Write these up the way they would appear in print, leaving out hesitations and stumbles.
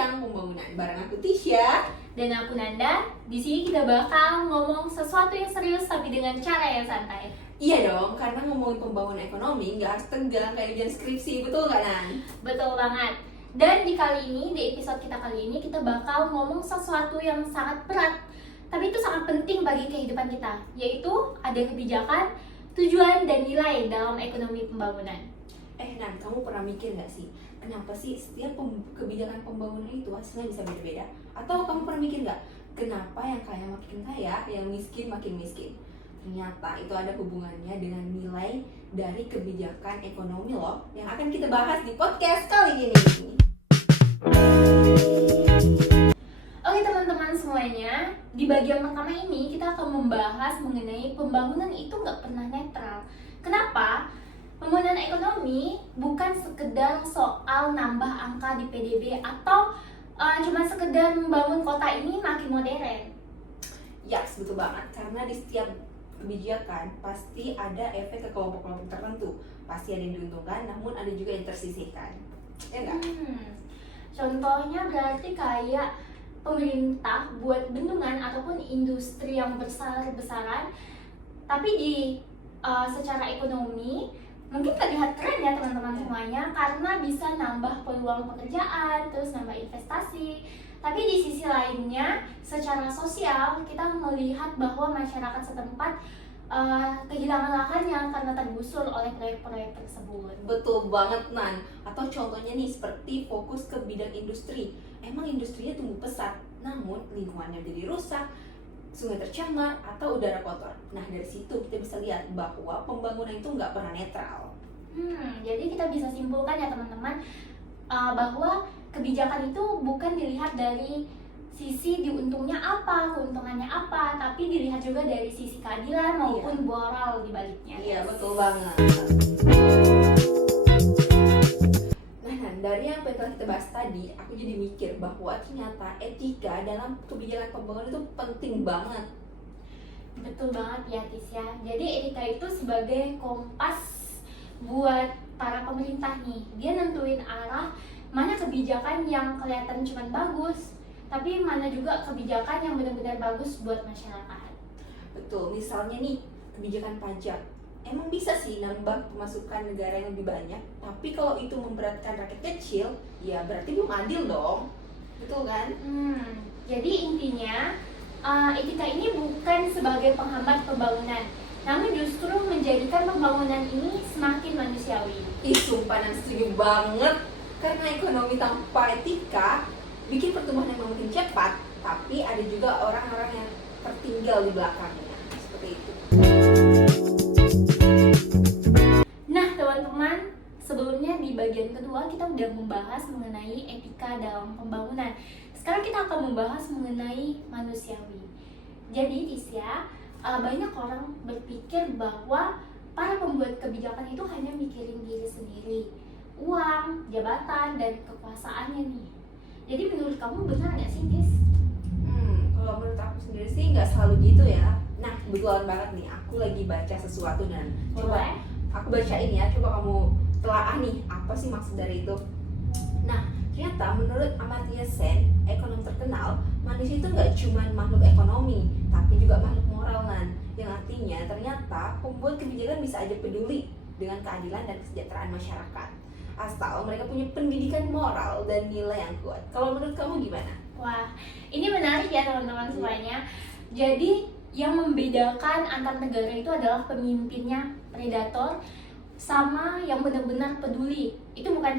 Bincang Pembangunan bareng aku Tisha dan aku Nanda. Di sini kita bakal ngomong sesuatu yang serius tapi dengan cara yang santai. Iya dong, karena ngomongin pembangunan ekonomi nggak harus tegang kayak ujian skripsi, betul nggak Nan? Betul banget. Dan di episode kita kali ini kita bakal ngomong sesuatu yang sangat berat, tapi itu sangat penting bagi kehidupan kita, yaitu ada kebijakan, tujuan, dan nilai dalam ekonomi pembangunan. Nan, kamu pernah mikir nggak sih, kenapa sih setiap kebijakan pembangunan itu hasilnya bisa beda-beda? Atau kamu pernah mikir nggak, kenapa yang kaya makin kaya, yang miskin makin miskin? Ternyata itu ada hubungannya dengan nilai dari kebijakan ekonomi loh, yang akan kita bahas di podcast kali ini. Oke teman-teman semuanya, di bagian pertama ini kita akan membahas mengenai pembangunan itu nggak pernah netral. Kenapa? Pembangunan ekonomi bukan sekedar soal nambah angka di PDB atau cuma sekedar membangun kota ini makin modern. Yes, betul banget. Karena di setiap kebijakan pasti ada efek ke kelompok-kelompok tertentu. Pasti ada yang diuntungkan, namun ada juga yang tersisihkan. Ya nggak? Contohnya berarti kayak pemerintah buat bendungan ataupun industri yang besar-besaran, tapi secara ekonomi mungkin terlihat keren ya teman-teman semuanya, karena bisa nambah peluang pekerjaan, terus nambah investasi. Tapi di sisi lainnya, secara sosial kita melihat bahwa masyarakat setempat kehilangan lahannya karena tergusur oleh proyek-proyek tersebut. Betul banget Nan. Atau contohnya nih seperti fokus ke bidang industri. Emang industrinya tumbuh pesat, namun lingkungannya jadi rusak, sungai tercemar, atau udara kotor. Nah dari situ kita bisa lihat bahwa pembangunan itu nggak pernah netral. Jadi kita bisa simpulkan ya teman-teman, bahwa kebijakan itu bukan dilihat dari sisi diuntungnya apa, keuntungannya apa, tapi dilihat juga dari sisi keadilan maupun moral di baliknya. Iya, betul banget. Nah, dari yang telah kita bahas tadi, aku jadi mikir bahwa ternyata etika dalam kebijakan pembangunan itu penting banget. Betul banget ya Tisya. Jadi etika itu sebagai kompas buat para pemerintah nih. Dia nentuin arah mana kebijakan yang kelihatan cuma bagus, tapi mana juga kebijakan yang benar-benar bagus buat masyarakat. Betul, misalnya nih kebijakan pajak. Emang bisa sih nambah pemasukan negara yang lebih banyak, tapi kalau itu memberatkan rakyat kecil, ya berarti belum adil dong. Betul kan? Jadi intinya etika ini bukan sebagai penghambat pembangunan, namun justru menjadikan pembangunan ini semakin manusiawi. Sumpah Nan, setuju banget. Karena ekonomi tanpa etika bikin pertumbuhan yang makin cepat, tapi ada juga orang-orang yang tertinggal di belakangnya. Seperti itu. Nah teman-teman, sebelumnya di bagian kedua kita udah membahas mengenai etika dalam pembangunan. Sekarang kita akan membahas mengenai manusiawi. Jadi Tisya, banyak orang berpikir bahwa para pembuat kebijakan itu hanya mikirin diri sendiri, uang, jabatan, dan kekuasaannya nih. Jadi menurut kamu benar nggak sih, Tis? Kalau menurut aku sendiri sih nggak selalu gitu ya. Nah, kebetulan banget nih, aku lagi baca sesuatu dan coba aku bacain ya, coba kamu telaah nih, apa sih maksud dari itu. Nah, ternyata menurut Amartya Sen, ekonom terkenal, manusia itu nggak cuma makhluk ekonomi, tapi juga makhluk moral Nan. Yang artinya ternyata pembuat kebijakan bisa aja peduli dengan keadilan dan kesejahteraan masyarakat, asal mereka punya pendidikan moral dan nilai yang kuat. Kalau menurut kamu gimana? Wah, ini menarik ya teman-teman semuanya. Jadi yang membedakan antar negara itu adalah pemimpinnya predator sama yang benar-benar peduli. Itu bukan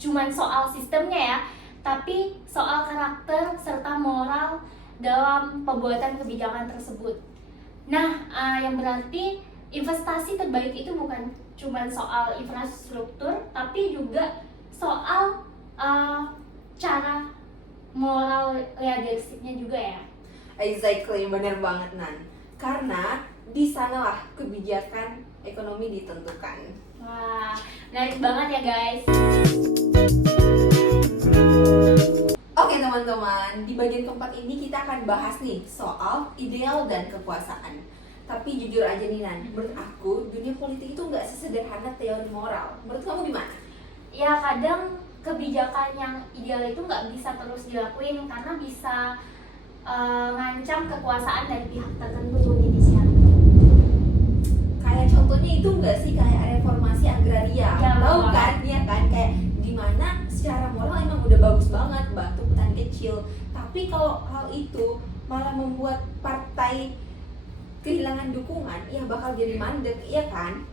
cuman soal sistemnya ya, tapi soal karakter serta moral dalam pembuatan kebijakan tersebut. Nah, yang berarti investasi terbaik itu bukan cuma soal infrastruktur, tapi juga soal cara moral leadershipnya juga ya. Exactly, bener banget Nan. Karena di sanalah kebijakan ekonomi ditentukan. Wah, menarik banget ya guys. Oke teman-teman, di bagian keempat ini kita akan bahas nih soal ideal dan kekuasaan. Tapi jujur aja nih Nan, menurut aku dunia politik itu nggak sesederhana teori moral. Menurut kamu gimana? Ya kadang kebijakan yang ideal itu nggak bisa terus dilakuin karena bisa ngancam kekuasaan dari pihak tertentu di Indonesia. Kayak contohnya itu enggak sih kayak reformasi agraria, Ya, tahu betul. kan? Iya kan, kayak dimana secara moral emang udah bagus banget bantu petani kecil, tapi kalau hal itu malah membuat partai kehilangan dukungan, ya bakal jadi mandek, iya kan?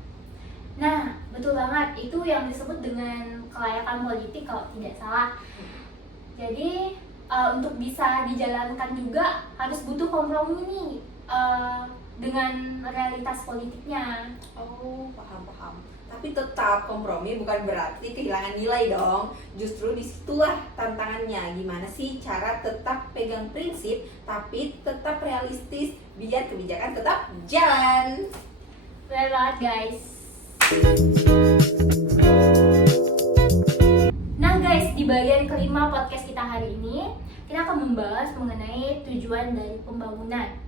Nah, betul banget. Itu yang disebut dengan kelayakan politik kalau tidak salah. Jadi, untuk bisa dijalankan juga harus butuh kompromi nih dengan realitas politiknya. Oh, paham. Tapi tetap kompromi bukan berarti kehilangan nilai dong. Justru disitulah tantangannya. Gimana sih cara tetap pegang prinsip tapi tetap realistis biar kebijakan tetap jalan. Benar banget guys. Nah guys, di bagian kelima podcast kita hari ini, kita akan membahas mengenai tujuan dari pembangunan.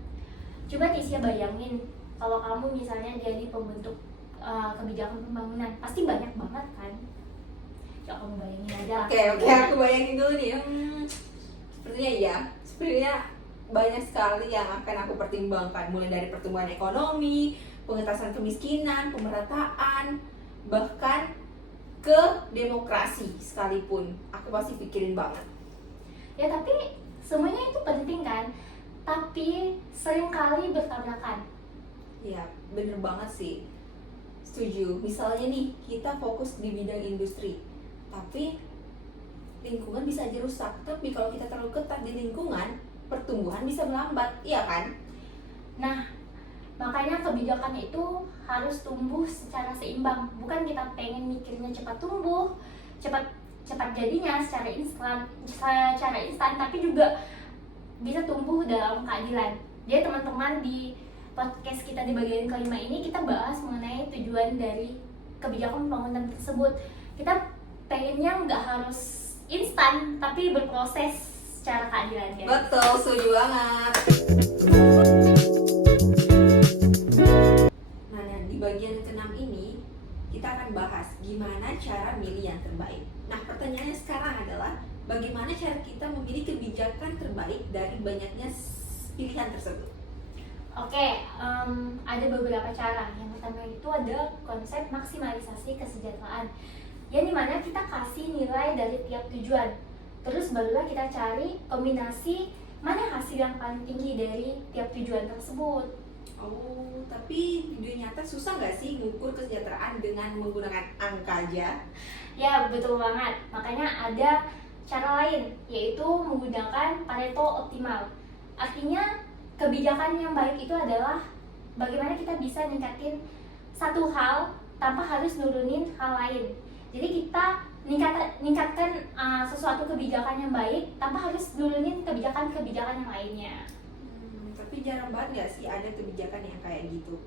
Coba Tisya bayangin kalau kamu misalnya jadi pembentuk kebijakan pembangunan, pasti banyak banget kan? Coba kamu bayangin aja. Oke, aku bayangin dulu nih. Sepertinya banyak sekali yang akan aku pertimbangkan, mulai dari pertumbuhan ekonomi, pengentasan kemiskinan, pemerataan, bahkan ke demokrasi sekalipun. Aku pasti pikirin banget. Ya tapi semuanya itu penting kan? Tapi seringkali bertabrakan. Ya, bener banget sih. Setuju. Misalnya nih, kita fokus di bidang industri, tapi lingkungan bisa aja rusak. Tapi kalau kita terlalu ketat di lingkungan, pertumbuhan bisa melambat, iya kan? Nah, makanya kebijakan itu harus tumbuh secara seimbang. Bukan kita pengen mikirnya cepat tumbuh, cepat jadinya secara instan, tapi juga bisa tumbuh dalam keadilan. Jadi teman-teman, di podcast kita di bagian kelima ini kita bahas mengenai tujuan dari kebijakan pembangunan tersebut. Kita pengennya nggak harus instan, tapi berproses secara keadilan guys. Betul, setuju banget. Nah, di bagian ke-6 ini kita akan bahas gimana cara milih yang terbaik. Nah, pertanyaannya sekarang adalah bagaimana cara kita memilih kebijakan terbaik dari banyaknya pilihan tersebut? Oke, ada beberapa cara. Yang pertama itu ada konsep maksimalisasi kesejahteraan, yang dimana kita kasih nilai dari tiap tujuan. Terus barulah kita cari kombinasi mana hasil yang paling tinggi dari tiap tujuan tersebut. Oh, tapi di dunia nyata susah nggak sih mengukur kesejahteraan dengan menggunakan angka aja? Ya, betul banget. Makanya ada cara lain, yaitu menggunakan Pareto optimal. Artinya kebijakan yang baik itu adalah bagaimana kita bisa ningkatin satu hal tanpa harus nurunin hal lain. Jadi kita ningkatkan sesuatu kebijakan yang baik tanpa harus nurunin kebijakan yang lainnya. Tapi jarang banget nggak sih ada kebijakan yang kayak gitu?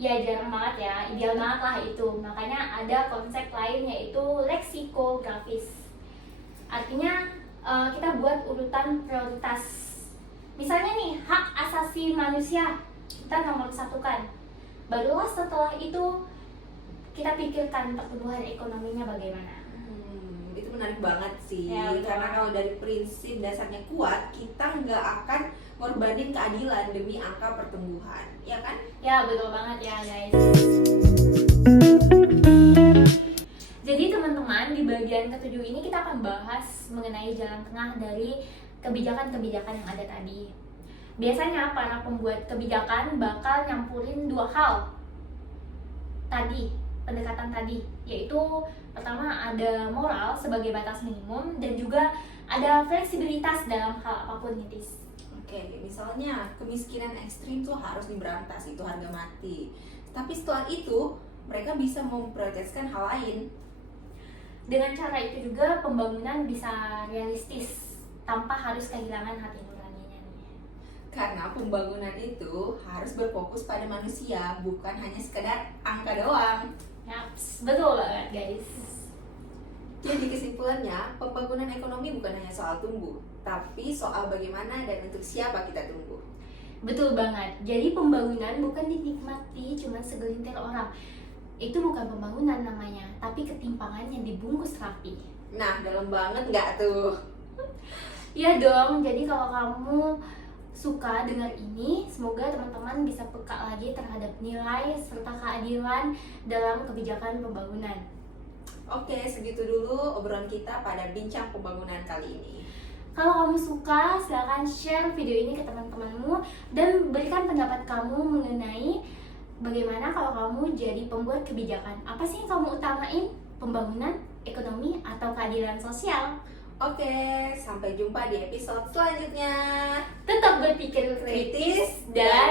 Ya jarang banget ya, ideal banget lah itu. Makanya ada konsep lain yaitu leksikografis. Artinya kita buat urutan prioritas. Misalnya nih, hak asasi manusia kita nomor satukan. Barulah setelah itu kita pikirkan pertumbuhan ekonominya bagaimana. Itu menarik banget sih, Ya, betul. karena kalau dari prinsip dasarnya kuat, kita nggak akan ngorbanin keadilan demi angka pertumbuhan, ya kan? Ya betul banget ya guys. Jadi teman-teman, di bagian ketujuh ini kita akan bahas mengenai jalan tengah dari kebijakan-kebijakan yang ada tadi. Biasanya para pembuat kebijakan bakal nyampurin dua hal tadi, pendekatan tadi, yaitu pertama ada moral sebagai batas minimum dan juga ada fleksibilitas dalam hal apapun nitis. Oke, misalnya kemiskinan ekstrim tuh harus diberantas, itu harga mati. Tapi setelah itu mereka bisa memprioritaskan hal lain. Dengan cara itu juga pembangunan bisa realistis tanpa harus kehilangan hati nuraninya nih. Karena pembangunan itu harus berfokus pada manusia, bukan hanya sekedar angka doang. Yaps, betul banget guys. Jadi kesimpulannya, pembangunan ekonomi bukan hanya soal tumbuh, tapi soal bagaimana dan untuk siapa kita tumbuh. Betul banget. Jadi pembangunan bukan dinikmati cuma segelintir orang. Itu bukan pembangunan namanya, tapi ketimpangan yang dibungkus rapi. Nah, dalam banget nggak tuh? Iya dong, jadi kalau kamu suka dengar ini, semoga teman-teman bisa peka lagi terhadap nilai serta keadilan dalam kebijakan pembangunan. Oke, segitu dulu obrolan kita pada bincang pembangunan kali ini. Kalau kamu suka, silahkan share video ini ke teman-temanmu dan berikan pendapat kamu mengenai bagaimana kalau kamu jadi pembuat kebijakan. Apa sih yang kamu utamain? Pembangunan, ekonomi, atau keadilan sosial? Oke, sampai jumpa di episode selanjutnya. Tetap berpikir kritis dan